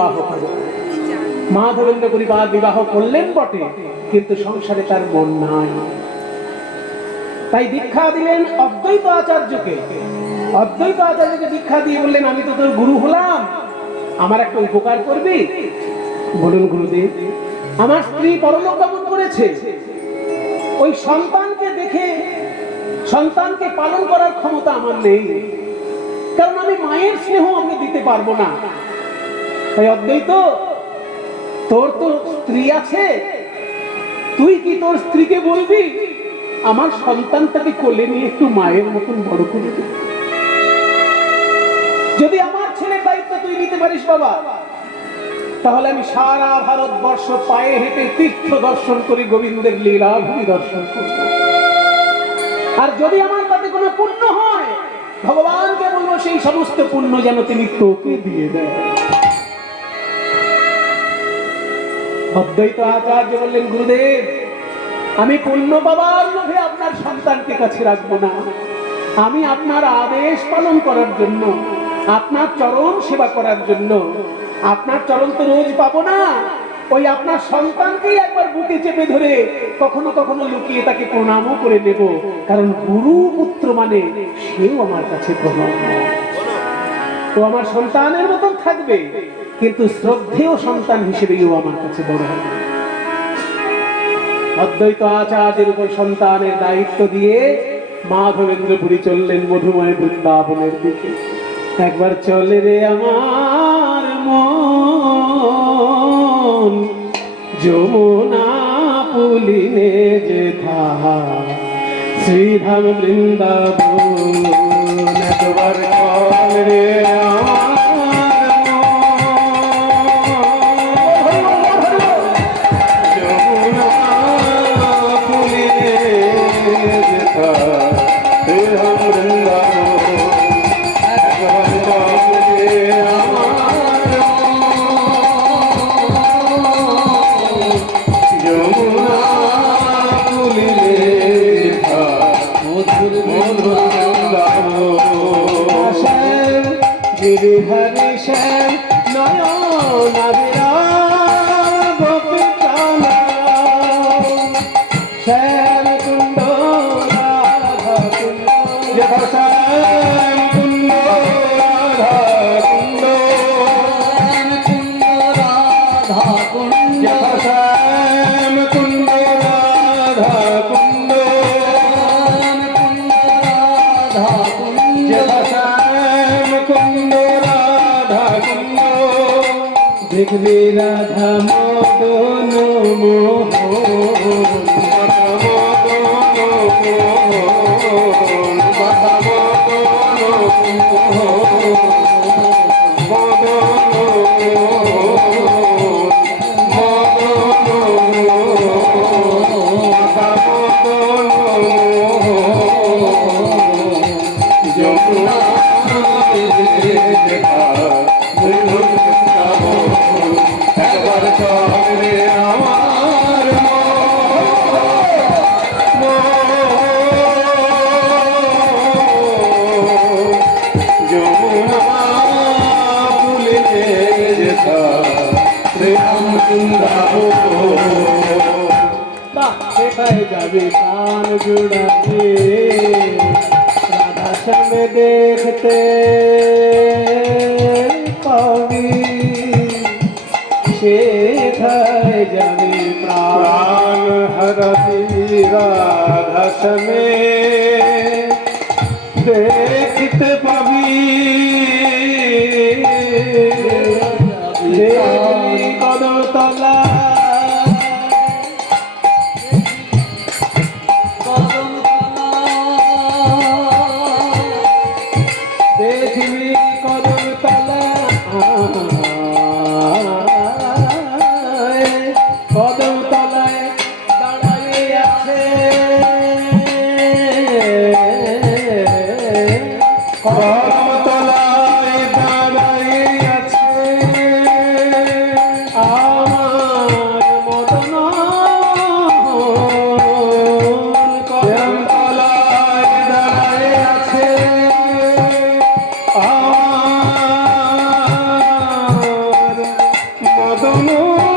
বিবাহ করো। মাধবেন্দ্র পরিবার বিবাহ করলেন বটে, কিন্তু সংসারে তার মন নাই। তাই দীক্ষা দিলেন অদ্বৈত আচার্যকে। অদ্বৈত আচার্যকে দীক্ষা দিয়ে বললেন, আমি তো তোর গুরু হলাম, আমার একটা উপকার করবি? বলুন গুরুদেব। আমার স্ত্রী পরলোক গমন করেছে, ওই সন্তানকে দেখে সন্তানকে পালন করার ক্ষমতা আমার নেই, কারণ আমি মায়ের স্নেহ আমি দিতে পারবো না। তাই অদ্বৈত, তোর তো স্ত্রী আছে, তুই কি তোর স্ত্রীকে বলবি আমার সন্তানটাকে কোলে নিয়ে একটু মায়ের মতন বড় করে দে? যদি আমার ছেলের দায়িত্ব তুই নিতে পারিস বাবা, তাহলে আমি সারা ভারতবর্ষ পায়ে হেঁটে তীর্থ দর্শন করি, গোবিন্দের লীলা ভূমি দর্শন করব। আর যদি আমার তাতে কোনো পুণ্য হয়, ভগবানকে বলবো সেই সমস্ত পুণ্য যেন তিনি তোকে দিয়ে দেয়। অদ্বৈত আচার্য বললেন, গুরুদেব, আমি পুণ্য পাবার লোভে আপনার সন্তানকে কাছে রাখবো না, আমি আপনার আদেশ পালন করার জন্য, আপনার চরণ সেবা করার জন্য। আপনার চরণ তো রোজ পাবো না, ওই আপনার সন্তানকেই একবার বুকে চেপে ধরে কখনো কখনো লুকিয়ে তাকে প্রণামও করে নেব, কারণ গুরু পুত্র মানে সেও আমার কাছে প্রণাম। ও আমার সন্তানের মতন থাকবে, কিন্তু শ্রদ্ধেয় সন্তান হিসেবেও আমার কাছে বড় হবে। অদ্বৈত আচার্যের উপর সন্তানের দায়িত্ব দিয়ে মাধবেন্দ্র পুরী চললেন মধুময় বৃন্দাবনের দিকে। একবার চলে রে আমার মন, যমুনা পুলিনে যেথা শ্রীধাম বৃন্দাবন। একবার চল রে দেখবি রাধা মদন যাবে প্রাণ জুড়াবে রাধা শ্যাম দেখতে পাবি, সেথায় যাবে প্রাণ হারাবি রাধা শ্যামে দেখতে পাবি। কদমতলা কদমতলায় দাঁড়ায়ে আছে তনু